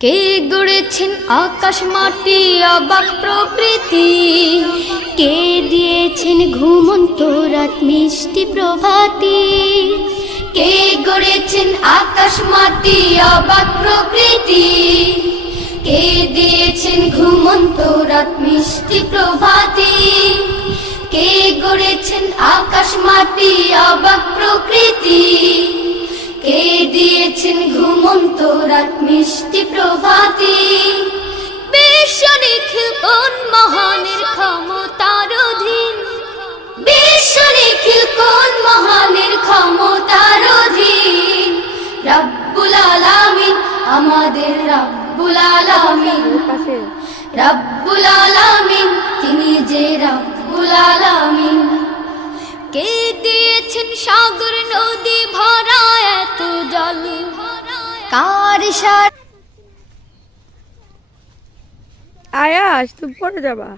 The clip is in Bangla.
কে গড়েছেন আকাশ মাটি অবাক প্রকৃতি, কে দিয়েছেন ঘুমন্ত রাত মিষ্টি প্রভাতি। কে গড়েছেন আকাশ মাটি অবাক প্রকৃতি, কে দিয়েছেন ঘুমন্ত রাত মিষ্টি প্রভাতি। কে গড়েছেন আকাশ মাটি অবাক প্রকৃতি, কে দিয়েছেন ঘুমন্ত রাত মিষ্টি প্রভাতি। বিশ্ব নিখিল কোন মহানের ক্ষমতার অধীন, বিশ্ব নিখিল কোন মহানের ক্ষমতার অধীন। রব্বুল আলামিন আমাদের রব্বুল আলামিন, রব্বুল আলামিন তিনি যে রব্বুল আলামিন। কে দিয়েছেন সাগর নদী ভরা এত জল, কার ইশারায় আয়াস তুমি পড়ে যাবা।